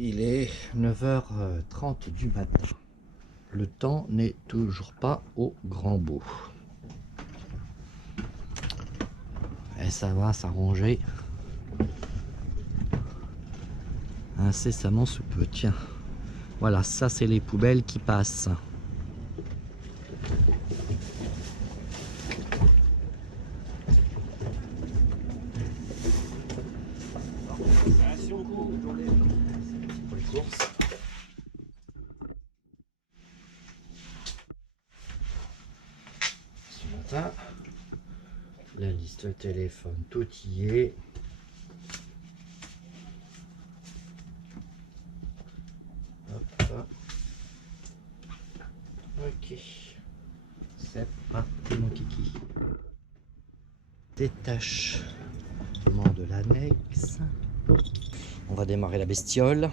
Il est 9h30 du matin. Le temps n'est toujours pas au grand beau. Et ça va s'arranger incessamment sous peu. Tiens, voilà, ça c'est les poubelles qui passent. Merci beaucoup. Pour les courses. Ce matin, la liste téléphone tout y est. Hop. Ok. C'est parti mon kiki. Détachement de l'annexe. On va démarrer la bestiole.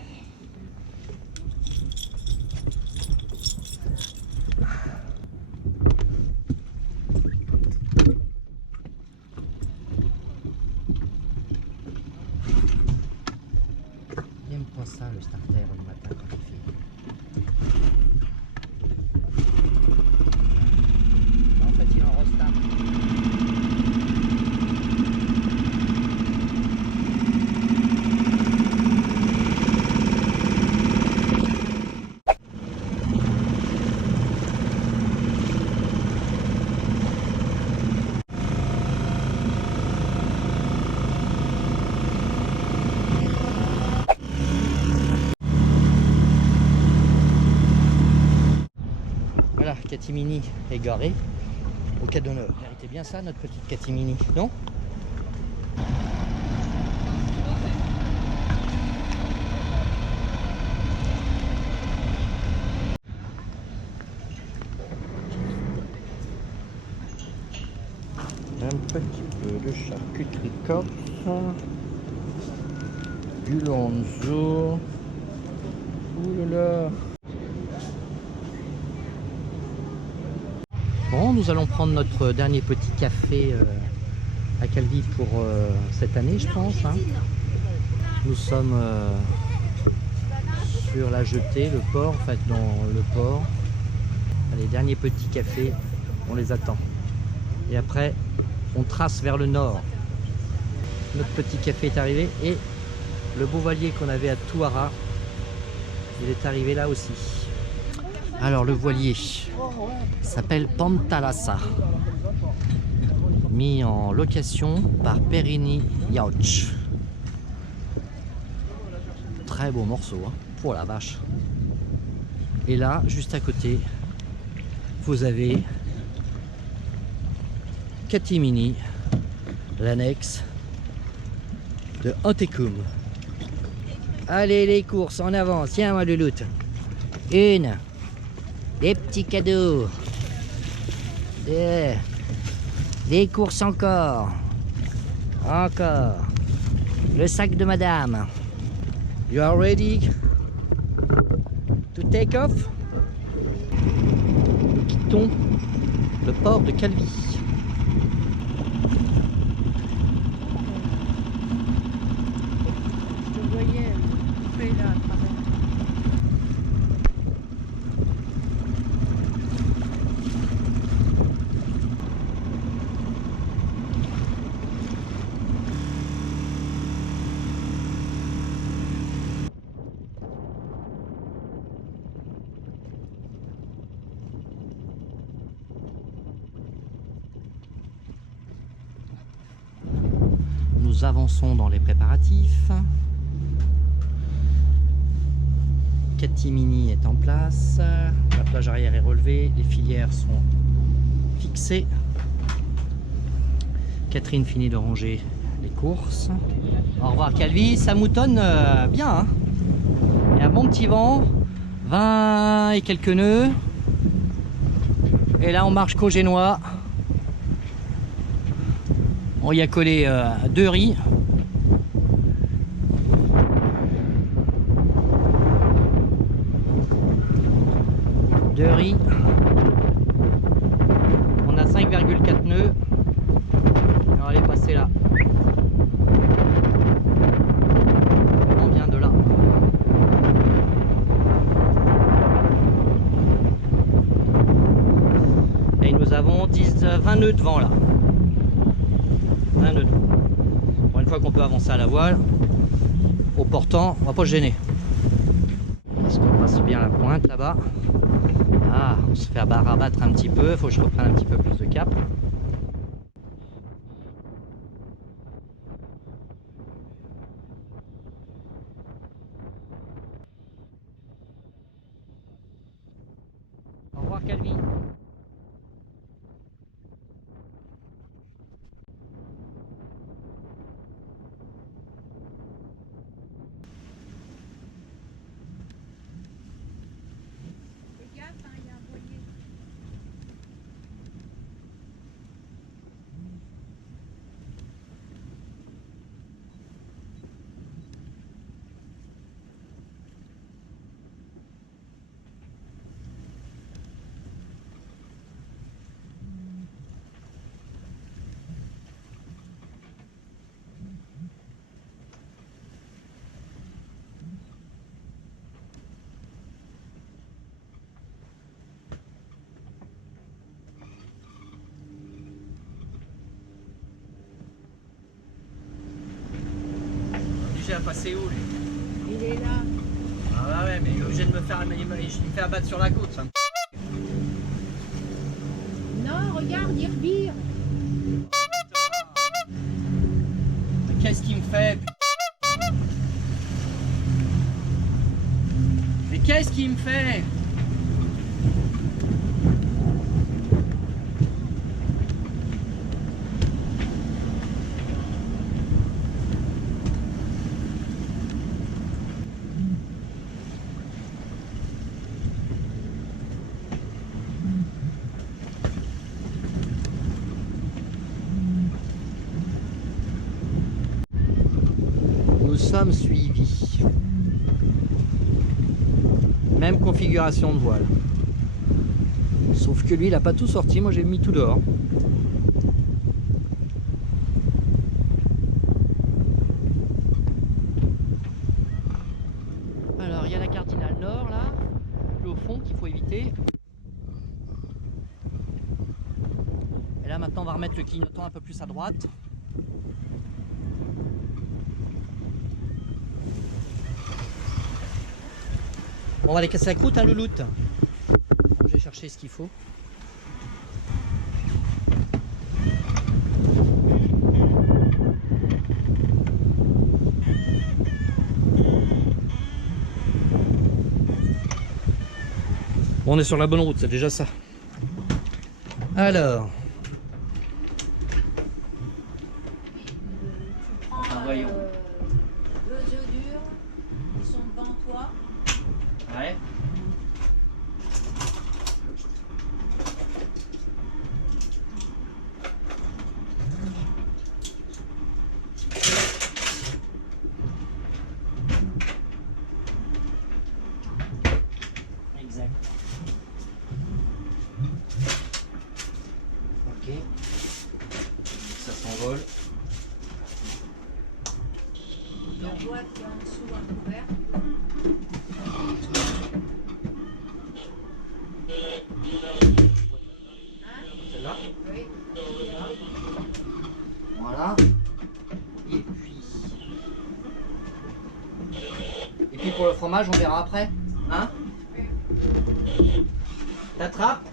Il aime pas ça le starter le matin quand il fait. En fait il est en restart. Voilà, catimini égaré au quai d'honneur. Méritez bien ça, notre petite catimini, non? Un petit peu de charcuterie corse, du lonzo. Oulala. Bon, nous allons prendre notre dernier petit café à Calvi pour cette année, je pense. Hein. Nous sommes sur la jetée, le port, en fait, dans le port. Les derniers petits cafés, on les attend. Et après, on trace vers le nord. Notre petit café est arrivé et le beau voilier qu'on avait à Touara, il est arrivé là aussi. Alors le voilier s'appelle Pantalassa, mis en location par Perini Yacht. Très beau morceau, hein, pour la vache. Et là, juste à côté, vous avez Catimini, l'annexe de Antecum. Allez les courses en avance, tiens ma louloute. Une, des petits cadeaux, des courses encore, le sac de madame. You are ready to take off? Nous quittons le port de Calvi. Je voyais couper là à travers. Nous avançons dans les préparatifs. Catimini est en place. La plage arrière est relevée. Les filières sont fixées. Catherine finit de ranger les courses. Au revoir Calvi, ça moutonne bien. Hein, il y a un bon petit vent. 20 et quelques nœuds. Et là on marche qu'au Génois. On y a collé 2 riz. On a 5,4 nœuds. On va aller passer là. On vient de là. avons 20 nœuds de vent là. 20 nœuds de vent. Bon, une fois qu'on peut avancer à la voile, au portant, on va pas se gêner. Est-ce qu'on passe bien la pointe là-bas? Ah, on se fait rabattre un petit peu, il faut que je reprenne un petit peu plus de cap. Au revoir Calvi. Fais gaffe, hein, il y a un voilier. Obligé à passer où lui? Il est là. Ah bah ouais, mais il est obligé de me faire, il me fait abattre sur la côte. Ça. Non, regarde, il revire. Qu'est-ce qu'il me fait? Mais qu'est-ce qu'il me fait? Nous sommes suivis. Même configuration de voile. Sauf que lui, il n'a pas tout sorti. Moi, j'ai mis tout dehors. Alors, il y a la cardinale nord, là. Plus au fond, qu'il faut éviter. Et là, maintenant, on va remettre le clignotant un peu plus à droite. On va aller casser la croûte, hein, louloute. Je vais chercher ce qu'il faut. Bon, on est sur la bonne route, c'est déjà ça. Alors. Tu prends voyons. deux œufs durs, ils sont devant toi. Ouais. Exact. Ok. Ça s'envole. La boîte qui est en dessous à couvert. Hein? Celle-là. Oui. Voilà. Et puis pour le fromage, on verra après. Hein? T'attrapes?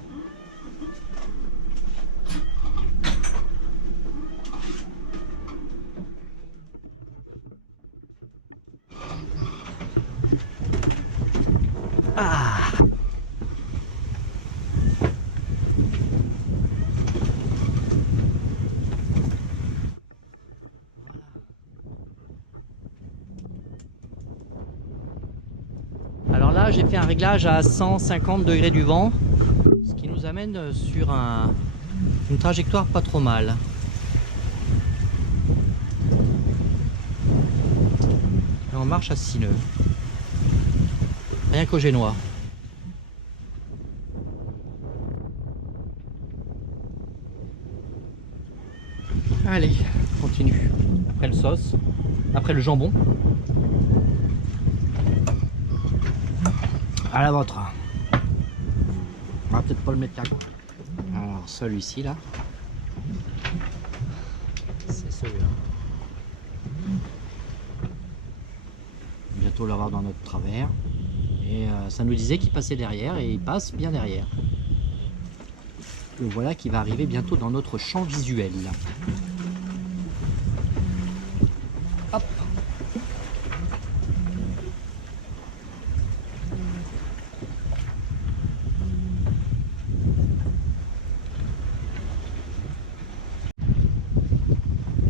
Ah! Alors là, j'ai fait un réglage à 150 degrés du vent, ce qui nous amène sur une trajectoire pas trop mal. Et on marche à 6 nœuds. Rien qu'au génois. Allez, on continue. Après le sauce, après le jambon. À la vôtre. On va peut-être pas le mettre là, quoi. Voilà. Alors celui-ci là, c'est celui-là. Bientôt l'avoir dans notre travers. Et ça nous disait qu'il passait derrière et il passe bien derrière. Le voilà qui va arriver bientôt dans notre champ visuel. Hop.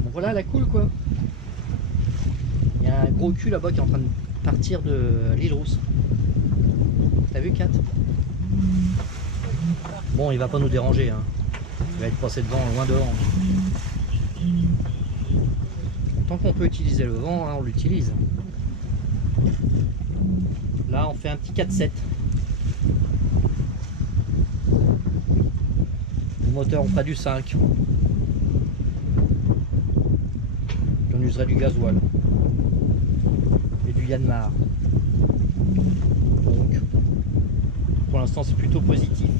Bon, voilà la cool quoi. Il y a un gros cul là-bas qui est en train de partir de l'île Rousse. T'as vu Kat? Bon, il va pas nous déranger, hein. Il va être passé devant, loin dehors. Tant qu'on peut utiliser le vent, hein, on l'utilise. Là, on fait un petit 4-7. Le moteur, on fera du 5. On userait du gasoil et du Yanmar. Donc, pour l'instant, c'est plutôt positif.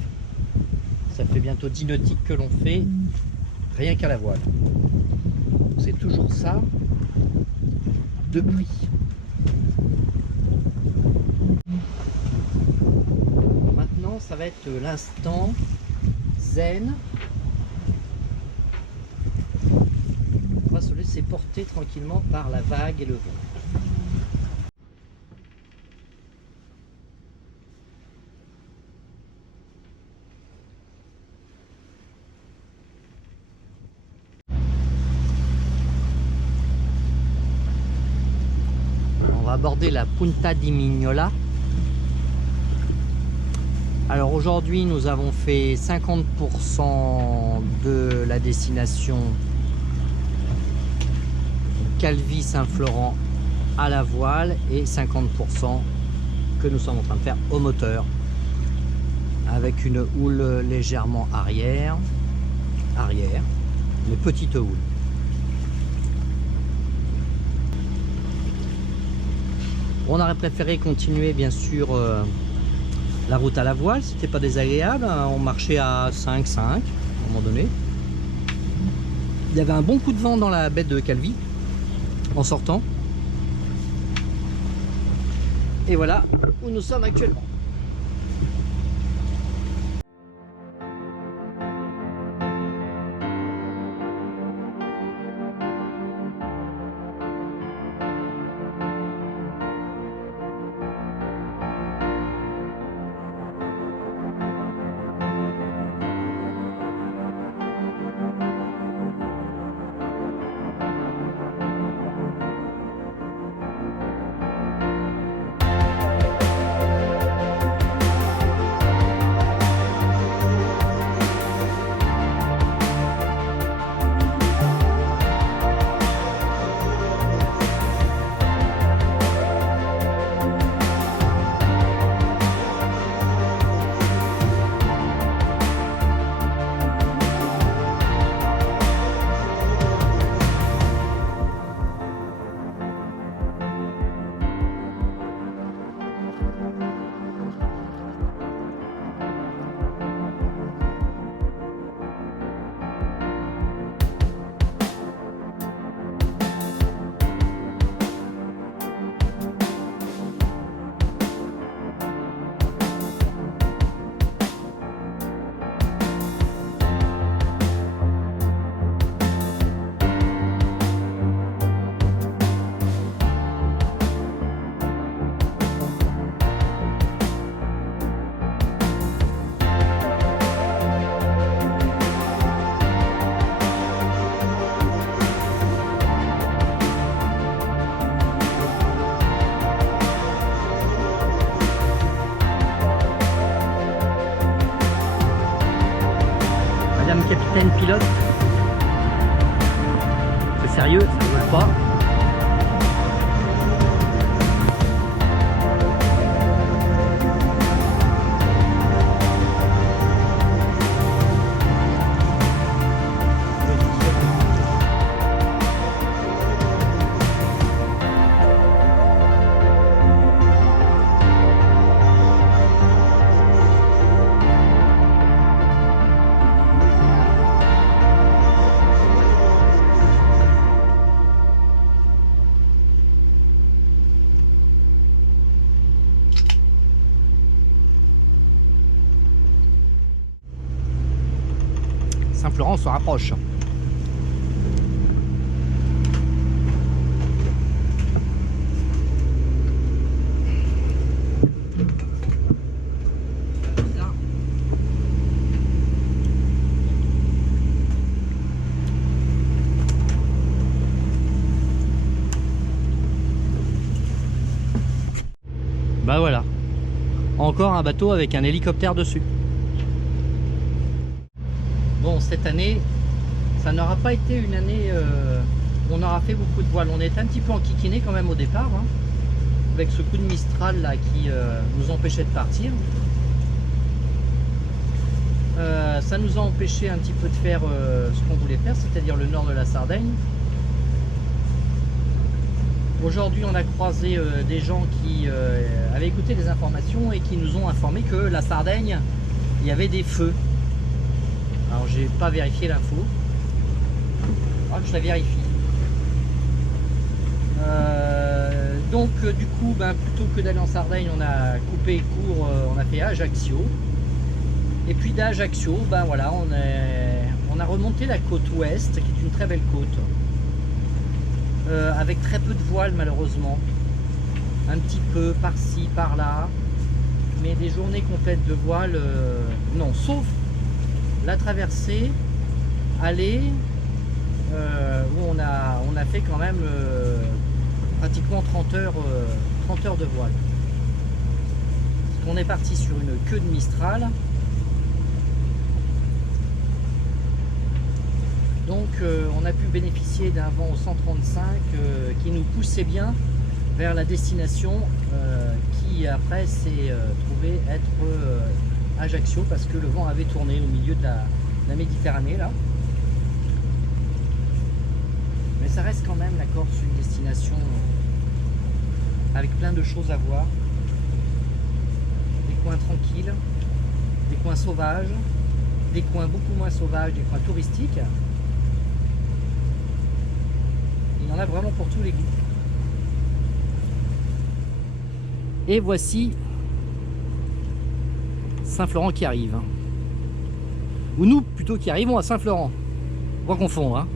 Ça fait bientôt 10 nautiques que l'on fait, rien qu'à la voile. C'est toujours ça de prix. Maintenant, ça va être l'instant zen. On va se laisser porter tranquillement par la vague et le vent. Aborder la Punta di Mignola. Alors aujourd'hui nous avons fait 50% de la destination Calvi-Saint-Florent à la voile et 50% que nous sommes en train de faire au moteur avec une houle légèrement arrière, une petite houle. On aurait préféré continuer bien sûr la route à la voile, c'était pas désagréable, on marchait à 5,5 à un moment donné. Il y avait un bon coup de vent dans la baie de Calvi en sortant. Et voilà où nous sommes actuellement. Capitaine pilote, c'est sérieux, ça ne vole pas. Saint-Florent se rapproche. Bah voilà, encore un bateau avec un hélicoptère dessus. Bon, cette année, ça n'aura pas été une année où on aura fait beaucoup de voiles. On est un petit peu enquiquiné quand même au départ, hein, avec ce coup de Mistral là qui nous empêchait de partir. Ça nous a empêché un petit peu de faire ce qu'on voulait faire, c'est-à-dire le nord de la Sardaigne. Aujourd'hui, on a croisé des gens qui avaient écouté les informations et qui nous ont informé que la Sardaigne, il y avait des feux. Alors, j'ai pas vérifié l'info. Alors, je la vérifie. Donc, du coup, plutôt que d'aller en Sardaigne, on a coupé court, on a fait Ajaccio. Et puis d'Ajaccio, voilà, on a remonté la côte ouest, qui est une très belle côte. Avec très peu de voiles malheureusement, un petit peu par-ci, par-là, mais des journées complètes de voiles, non, sauf la traversée, aller, où on a fait quand même pratiquement 30 heures de voile. On est parti sur une queue de Mistral. Donc on a pu bénéficier d'un vent au 135 qui nous poussait bien vers la destination qui après s'est trouvé être Ajaccio parce que le vent avait tourné au milieu de la Méditerranée là. Mais ça reste quand même la Corse une destination avec plein de choses à voir. Des coins tranquilles, des coins sauvages, des coins beaucoup moins sauvages, des coins touristiques. Il y en a vraiment pour tous les goûts. Et voici Saint-Florent qui arrive. Ou nous plutôt qui arrivons à Saint-Florent. Pas confondre, hein.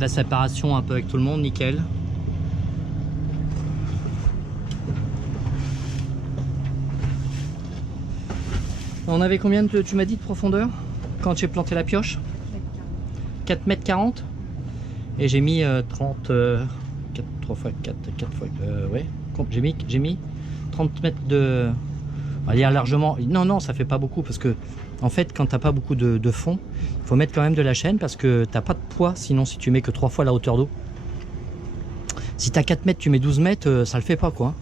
de la séparation un peu avec tout le monde, nickel. On avait combien tu m'as dit de profondeur quand j'ai planté la pioche? 4,40 m. Et j'ai mis 30 4 3 x 4 4 fois ouais, j'ai mis 30 mètres de, on va dire largement. Non, ça fait pas beaucoup parce que en fait quand t'as pas beaucoup de fond, il faut mettre quand même de la chaîne parce que t'as pas de poids, sinon si tu mets que 3 fois la hauteur d'eau. Si t'as 4 mètres, tu mets 12 mètres, ça le fait pas quoi.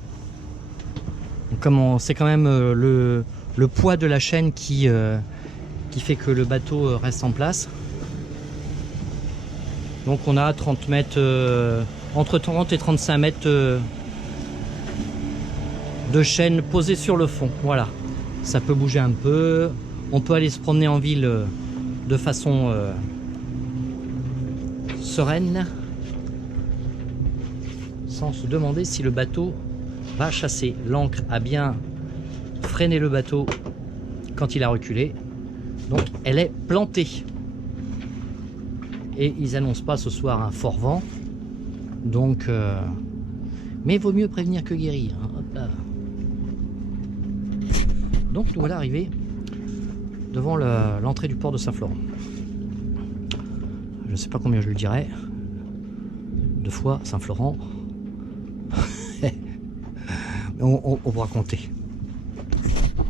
Donc, comme c'est quand même le poids de la chaîne qui fait que le bateau reste en place. Donc on a 30 mètres, entre 30 et 35 mètres de chaîne posée sur le fond. Voilà, ça peut bouger un peu. On peut aller se promener en ville de façon sereine, sans se demander si le bateau va chasser. L'ancre a bien freiné le bateau quand il a reculé, donc elle est plantée. Et ils annoncent pas ce soir un fort vent, donc mais vaut mieux prévenir que guérir, hein. Hop là. Donc nous voilà arrivés devant l'entrée du port de Saint-Florent. Je ne sais pas combien je le dirais, 2 fois Saint-Florent. on pourra compter.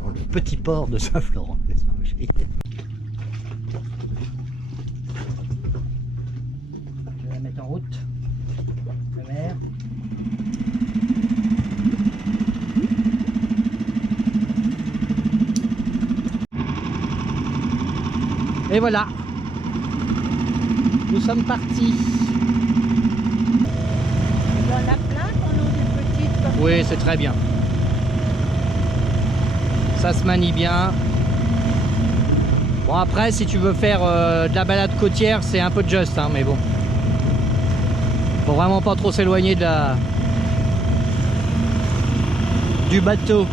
Le petit port de Saint-Florent. Je vais la mettre en route. La mer. Et voilà. Nous sommes partis. Il y en a plein qu'on a des petites comme Oui, c'est très bien. Ça se manie bien. Bon après, si tu veux faire de la balade côtière, c'est un peu juste, hein, mais bon. Faut vraiment pas trop s'éloigner de du bateau.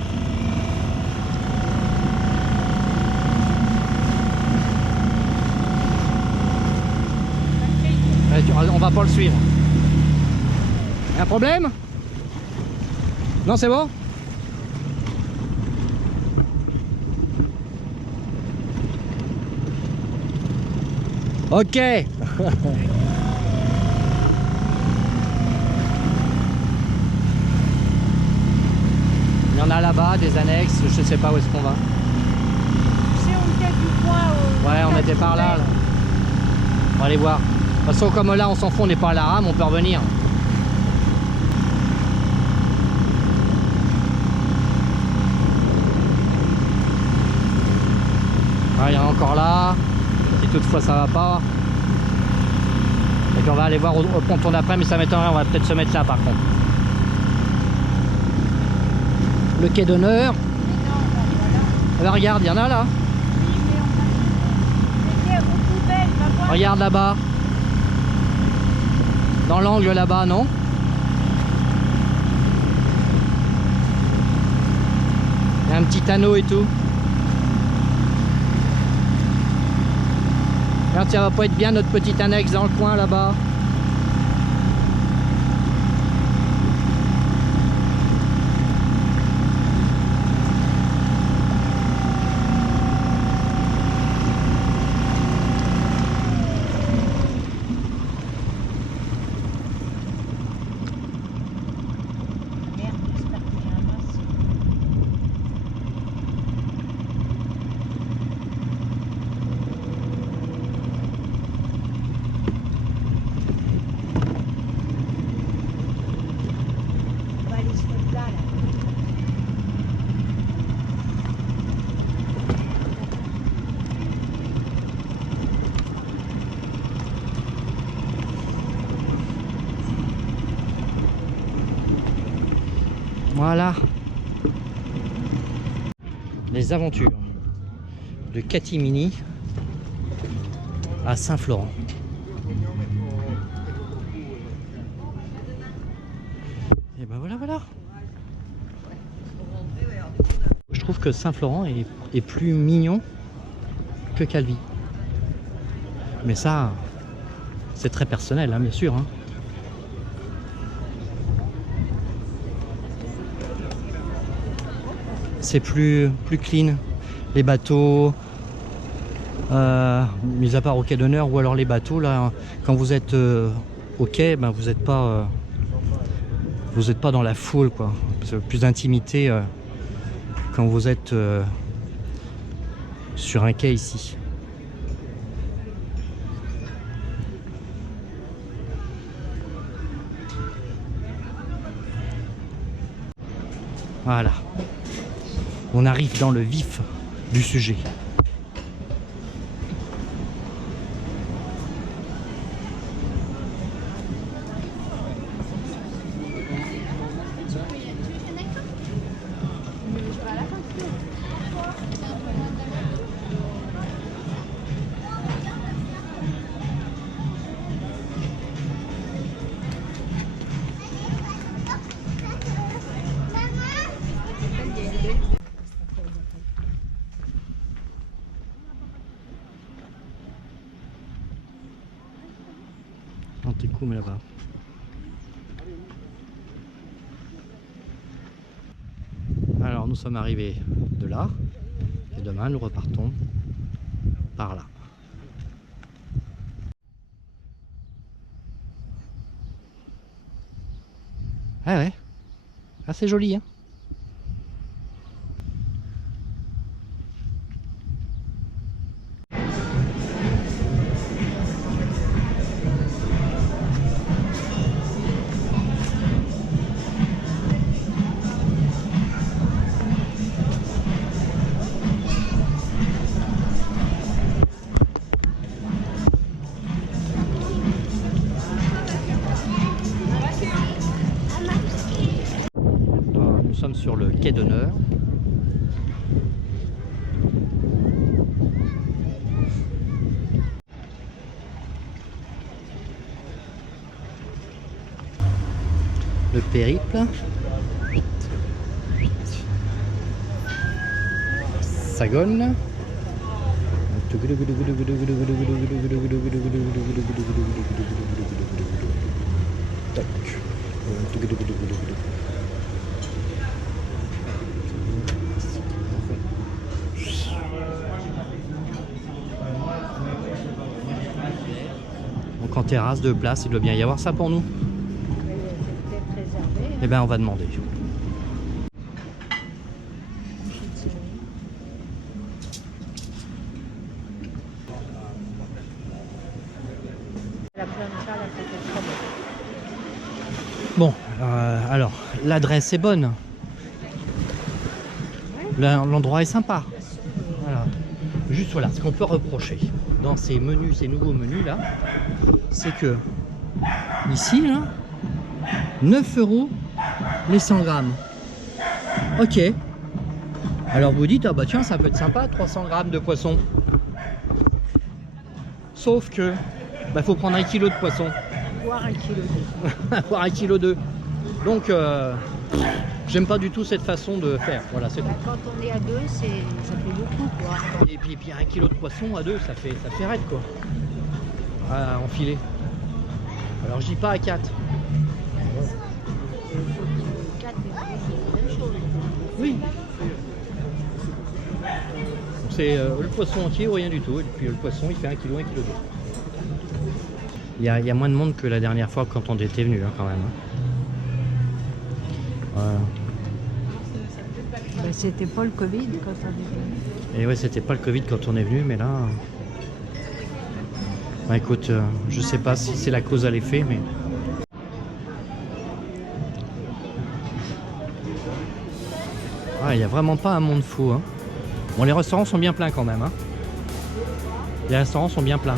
On va pas le suivre. Un problème? Non, c'est bon? Ok. Il y en a là-bas, des annexes, je sais pas où est-ce qu'on va. Tu sais, on était du coin au... Ouais, on était par là. On va aller voir. De toute façon, comme là, on s'en fout, on n'est pas à la rame, on peut revenir. Il y en a encore là. Si toutefois ça va pas. Et puis on va aller voir au ponton d'après, mais ça m'étonnerait, on va peut-être se mettre là par contre. Le quai d'honneur. Eh ben, regarde, il y en a là. Regarde là-bas. Dans l'angle là-bas, non? Il y a un petit anneau et tout. Regarde, ça va pas être bien notre petite annexe dans le coin là-bas. Voilà les aventures de Catimini à Saint-Florent. Et ben voilà. Je trouve que Saint-Florent est plus mignon que Calvi. Mais ça, C'est très personnel, hein, bien sûr. Hein. C'est plus clean. Les bateaux, mis à part au quai d'honneur, ou alors les bateaux, là, quand vous êtes au quai, ben, vous n'êtes pas dans la foule, quoi. Plus d'intimité quand vous êtes sur un quai ici. Voilà. On arrive dans le vif du sujet. Antekum là-bas. Alors nous sommes arrivés de là et demain nous repartons par là. Ah ouais, assez joli hein. Nous sommes sur le quai d'honneur. Le périple. Sagone. Donc en terrasse, 2 places, il doit bien y avoir ça pour nous. Eh bien on va demander. Bon, alors l'adresse est bonne. L'endroit est sympa. Voilà. Juste voilà, ce qu'on peut reprocher dans ces menus, ces nouveaux menus là, c'est que ici là, 9 € les 100 grammes. Ok. Alors vous dites, ah bah tiens, ça peut être sympa, 300 grammes de poisson. Sauf que, bah faut prendre 1 kg de poisson. Voire 1,2 kg. Voire 1,2 kg. Donc, j'aime pas du tout cette façon de faire. Voilà, c'est tout. Quand on est à 2, ça fait beaucoup quoi. Et puis 1 kg de poisson à 2, ça fait raide quoi. À enfiler. Alors je dis pas à 4. 4, c'est la même chose. Oui. C'est le poisson entier ou rien du tout. Et puis le poisson il fait 1 kg, 1,2 kg. Il y a moins de monde que la dernière fois quand on était venu hein, quand même. Voilà. Ben, c'était pas le Covid quand on est venu. Et ouais, c'était pas le Covid quand on est venu, mais là... Bah écoute, je sais pas si c'est la cause à l'effet, mais... Ah, il n'y a vraiment pas un monde fou. Hein. Bon, les restaurants sont bien pleins quand même. Hein. Les restaurants sont bien pleins.